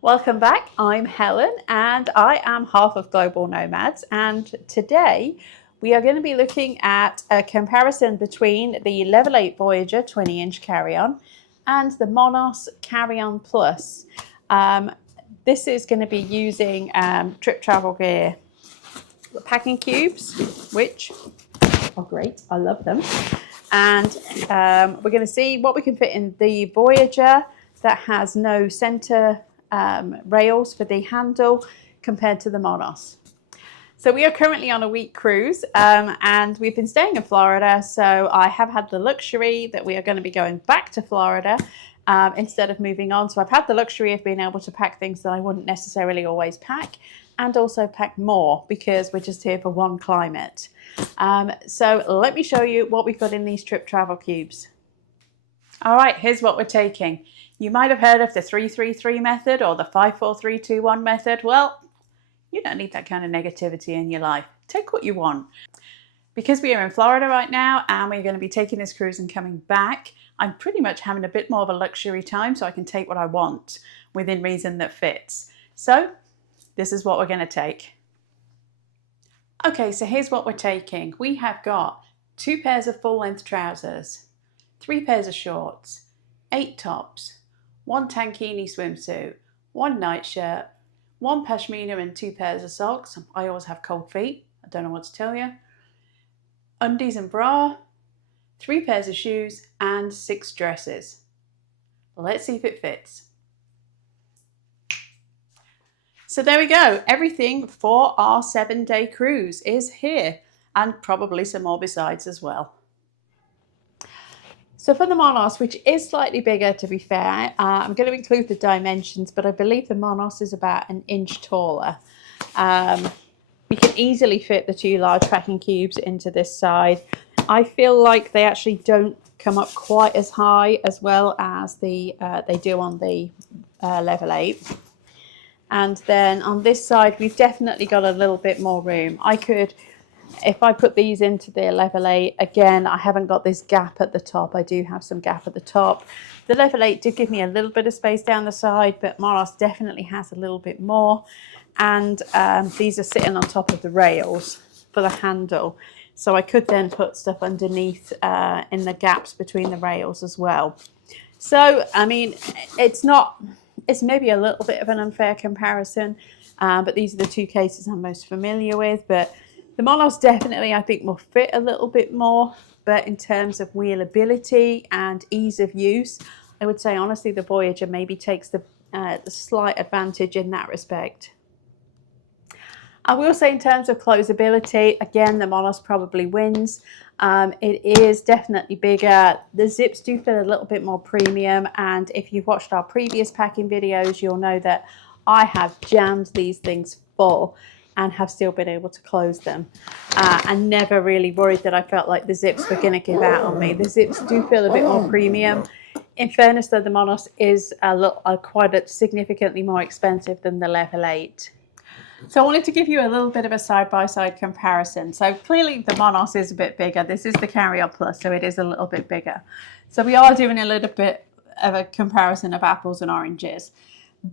Welcome back. I'm Helen and I am half of Global Nomads, and today we are going to be looking at a comparison between the Level 8 Voyager 20-inch carry-on and the Monos Carry-on Plus. This is going to be using Trip Travel Gear packing cubes, which are great. I love them. And we're going to see what we can fit in the Voyager that has no center rails for the handle compared to the Monos. So we are currently on a week cruise and we've been staying in Florida, so I have had the luxury that we are going to be going back to Florida instead of moving on. So I've had the luxury of being able to pack things that I wouldn't necessarily always pack, and also pack more because we're just here for one climate. So let me show you what we've got in these trip travel cubes. All right, here's what we're taking. You might have heard of the 3-3-3 method or the 5-4-3-2-1 method. Well, you don't need that kind of negativity in your life. Take what you want. Because we are in Florida right now and we're going to be taking this cruise and coming back, I'm pretty much having a bit more of a luxury time, so I can take what I want within reason that fits. So this is what we're going to take. Okay, so here's what we're taking. We have got 2 pairs of full-length trousers, 3 pairs of shorts, 8 tops, 1 tankini swimsuit, 1 nightshirt, 1 pashmina and 2 pairs of socks. I always have cold feet, I don't know what to tell you. Undies and bra, 3 pairs of shoes and 6 dresses. Let's see if it fits. So there we go. Everything for our 7-day cruise is here, and probably some more besides as well. So for the Monos, which is slightly bigger to be fair, I'm going to include the dimensions, but I believe the Monos is about 1 inch taller. We can easily fit the 2 large packing cubes into this side. I feel like they actually don't come up quite as high as well as they do on the Level 8. And then on this side, we've definitely got a little bit more room. I could, if I put these into the Level 8, again, I haven't got this gap at the top. I do have some gap at the top. The Level 8 did give me a little bit of space down the side, but Monos definitely has a little bit more. And these are sitting on top of the rails for the handle. So I could then put stuff underneath in the gaps between the rails as well. So, I mean, it's maybe a little bit of an unfair comparison, but these are the 2 cases I'm most familiar with. But the Monos definitely, I think, will fit a little bit more. But in terms of wheelability and ease of use, I would say, honestly, the Voyager maybe takes the slight advantage in that respect. I will say in terms of closability, again, the Monos probably wins. It is definitely bigger. The zips do feel a little bit more premium, and if you've watched our previous packing videos, you'll know that I have jammed these things full and have still been able to close them, and never really worried that I felt like the zips were going to give out on me. The zips do feel a bit more premium. In fairness though, the Monos is quite significantly more expensive than the Level 8. So I wanted to give you a little bit of a side-by-side comparison. So clearly the Monos is a bit bigger. This is the Carry-On Plus, so it is a little bit bigger. So we are doing a little bit of a comparison of apples and oranges.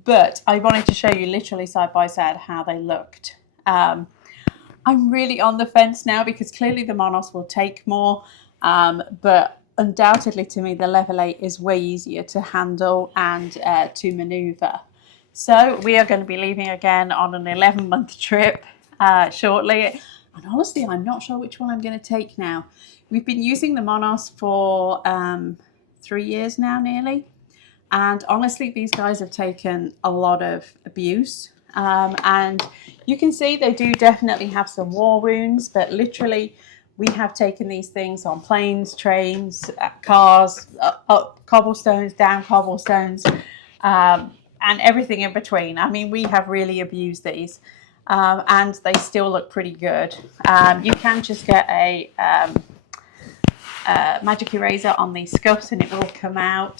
But I wanted to show you literally side-by-side how they looked. I'm really on the fence now because clearly the Monos will take more, but undoubtedly to me the Level 8 is way easier to handle and to maneuver. So we are going to be leaving again on an 11-month trip shortly. And honestly, I'm not sure which one I'm going to take now. We've been using the Monos for 3 years now, nearly. And honestly, these guys have taken a lot of abuse. And you can see they do definitely have some war wounds, but literally we have taken these things on planes, trains, cars, up cobblestones, down cobblestones, and everything in between. I mean, we have really abused these, and they still look pretty good. You can just get a magic eraser on these scuffs and it will come out,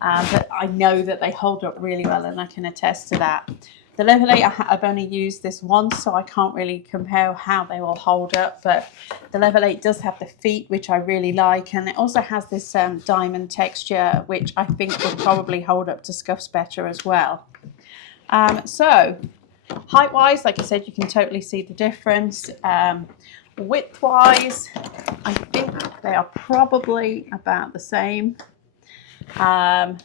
but I know that they hold up really well and I can attest to that. The Level 8 I've only used this once, so I can't really compare how they will hold up, but the Level 8 does have the feet, which I really like, and it also has this diamond texture, which I think will probably hold up to scuffs better as well. So height-wise, like I said, you can totally see the difference. Width-wise, I think they are probably about the same. I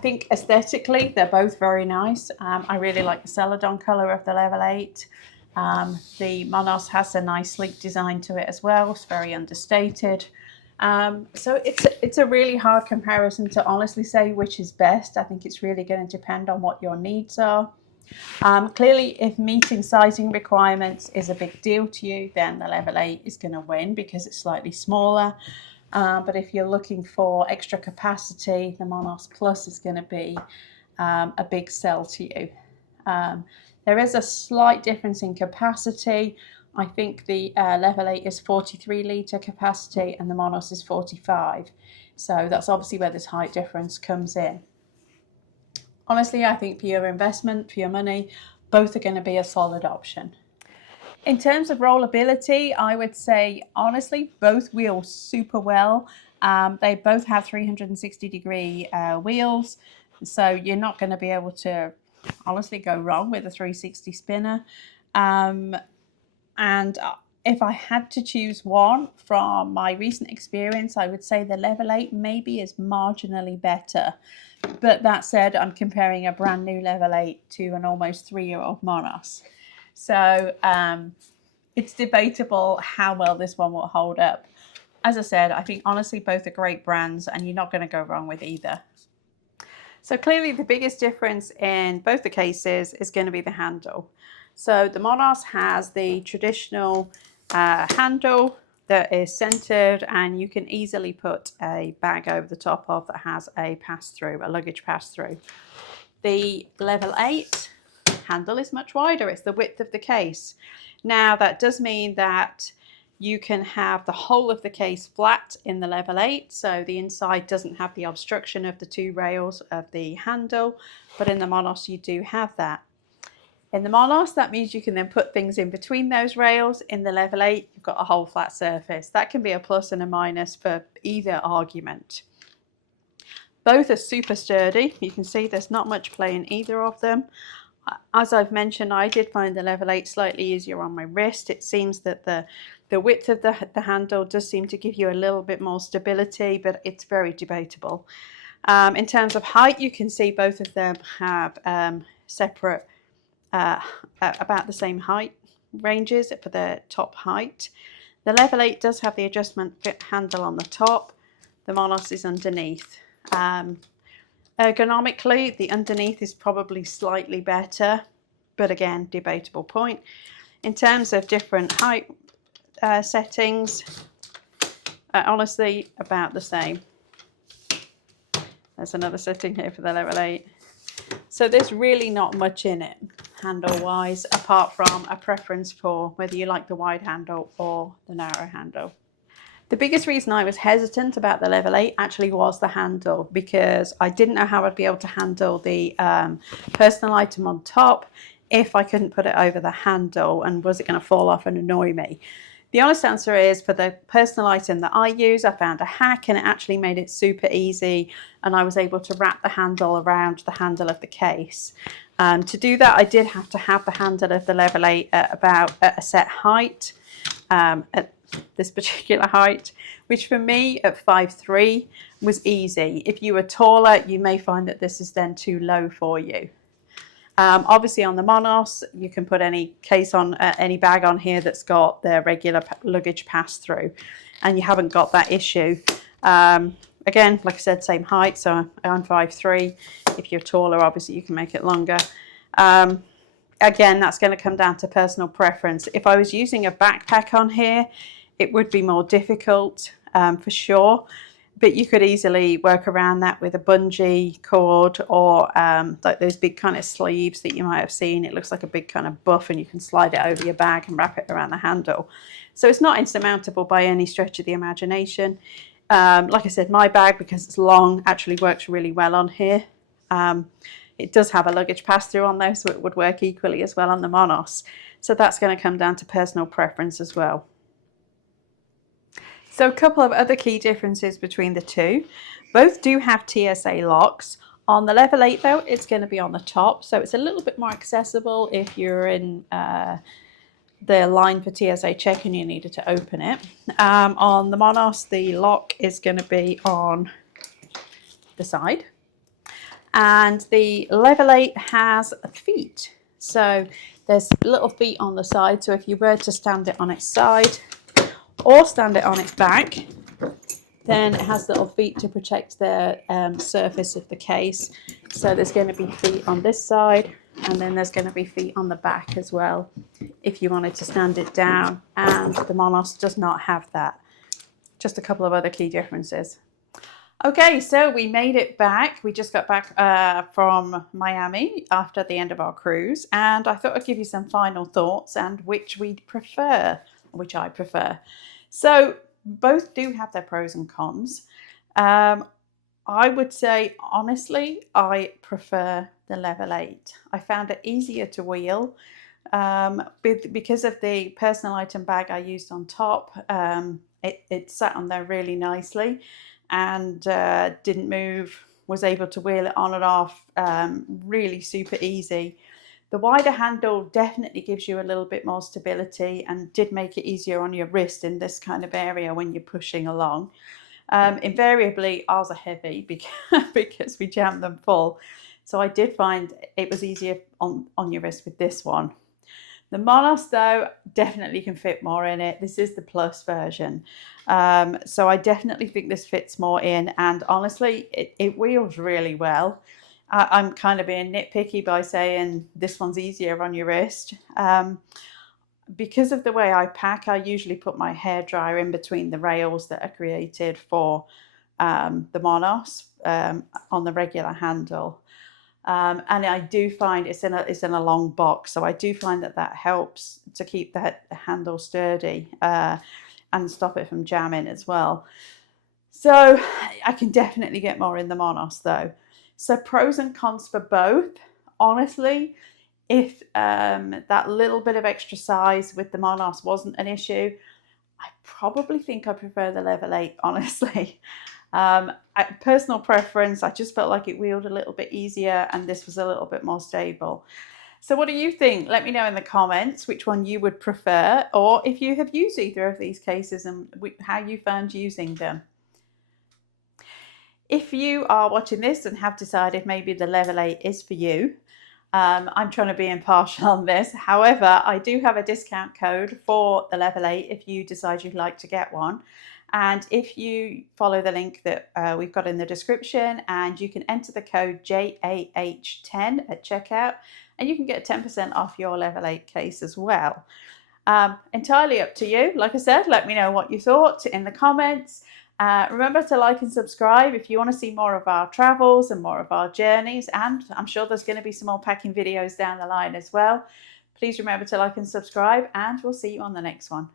think aesthetically, they're both very nice. I really like the Celadon colour of the Level 8. The Monos has a nice sleek design to it as well. It's very understated. So it's a really hard comparison to honestly say which is best. I think it's really going to depend on what your needs are. Clearly, if meeting sizing requirements is a big deal to you, then the Level 8 is going to win because it's slightly smaller. But if you're looking for extra capacity, the Monos Plus is going to be a big sell to you. There is a slight difference in capacity. I think the Level 8 is 43 litre capacity and the Monos is 45. So that's obviously where this height difference comes in. Honestly, I think for your investment, for your money, both are going to be a solid option. In terms of rollability, I would say, honestly, both wheel super well. They both have 360-degree wheels, so you're not going to be able to, honestly, go wrong with a 360 spinner. And if I had to choose one from my recent experience, I would say the Level 8 maybe is marginally better. But that said, I'm comparing a brand new Level 8 to an almost 3-year-old Monos. So it's debatable how well this one will hold up. As I said, I think honestly both are great brands and you're not going to go wrong with either. So clearly the biggest difference in both the cases is going to be the handle. So the Monos has the traditional handle that is centered and you can easily put a bag over the top of that has a pass-through, a luggage pass-through. The Level 8 handle is much wider. It's the width of the case. Now that does mean that you can have the whole of the case flat in the Level 8, so the inside doesn't have the obstruction of the two rails of the handle, but in the Monos you do have that. In the Monos, that means you can then put things in between those rails. In the Level 8, you've got a whole flat surface. That can be a plus and a minus for either argument. Both are super sturdy. You can see there's not much play in either of them. As I've mentioned, I did find the Level 8 slightly easier on my wrist. It seems that the width of the handle does seem to give you a little bit more stability, but it's very debatable. In terms of height, you can see both of them have separate, about the same height ranges for the top height. The Level 8 does have the adjustment handle on the top. The Monos is underneath. Ergonomically, the underneath is probably slightly better, but again, debatable point. In terms of different height settings, honestly, about the same. There's another setting here for the Level 8. So there's really not much in it, handle-wise, apart from a preference for whether you like the wide handle or the narrow handle. The biggest reason I was hesitant about the Level 8 actually was the handle, because I didn't know how I'd be able to handle the personal item on top if I couldn't put it over the handle, and was it going to fall off and annoy me. The honest answer is, for the personal item that I use, I found a hack and it actually made it super easy, and I was able to wrap the handle around the handle of the case. To do that, I did have to have the handle of the Level 8 at about a set height, at this particular height, which for me at 5'3" was easy. If you were taller, you may find that this is then too low for you. Obviously on the Monos, you can put any case on, any bag on here that's got the regular luggage pass-through, and you haven't got that issue. Again, like I said, same height, so I'm 5'3". If you're taller, obviously you can make it longer. Again, that's going to come down to personal preference. If I was using a backpack on here, it would be more difficult for sure. But you could easily work around that with a bungee cord, or like those big kind of sleeves that you might have seen. It looks like a big kind of buff, and you can slide it over your bag and wrap it around the handle. So it's not insurmountable by any stretch of the imagination. Like I said, my bag, because it's long, actually works really well on here. It does have a luggage pass-through on there, so it would work equally as well on the Monos. So that's going to come down to personal preference as well. So a couple of other key differences between the two. Both do have TSA locks. On the Level 8 though, it's going to be on the top, so it's a little bit more accessible if you're in the line for TSA check and you needed to open it. On the Monos, the lock is going to be on the side, and the Level 8 has feet, so there's little feet on the side, so if you were to stand it on its side or stand it on its back, then it has little feet to protect the surface of the case. So there's going to be feet on this side, and then there's going to be feet on the back as well if you wanted to stand it down, and the Monos does not have that. Just a couple of other key differences. Okay, so we made it back. We just got back from Miami after the end of our cruise, and I thought I'd give you some final thoughts and which I prefer. So both do have their pros and cons. I would say, honestly, I prefer the Level 8. I found it easier to wheel because of the personal item bag I used on top. It sat on there really nicely and didn't move, was able to wheel it on and off, really super easy. The wider handle definitely gives you a little bit more stability and did make it easier on your wrist in this kind of area when you're pushing along. Invariably, ours are heavy because we jammed them full. So I did find it was easier on your wrist with this one. The Monos, though, definitely can fit more in it. This is the plus version. So I definitely think this fits more in. And honestly, it wheels really well. I'm kind of being nitpicky by saying this one's easier on your wrist. Because of the way I pack, I usually put my hairdryer in between the rails that are created for the Monos on the regular handle. And I do find it's in a long box, so I do find that helps to keep the handle sturdy and stop it from jamming as well. So I can definitely get more in the Monos though. So pros and cons for both. Honestly, if that little bit of extra size with the Monos wasn't an issue, I probably think I prefer the Level 8, honestly. Personal preference, I just felt like it wheeled a little bit easier and this was a little bit more stable. So what do you think? Let me know in the comments which one you would prefer, or if you have used either of these cases and how you found using them. If you are watching this and have decided maybe the Level 8 is for you, I'm trying to be impartial on this. However, I do have a discount code for the Level 8 if you decide you'd like to get one. And if you follow the link that we've got in the description, and you can enter the code JAH10 at checkout, and you can get 10% off your Level 8 case as well. Entirely up to you. Like I said, let me know what you thought in the comments. Remember to like and subscribe if you want to see more of our travels and more of our journeys, and I'm sure there's going to be some more packing videos down the line as well. Please remember to like and subscribe, and we'll see you on the next one.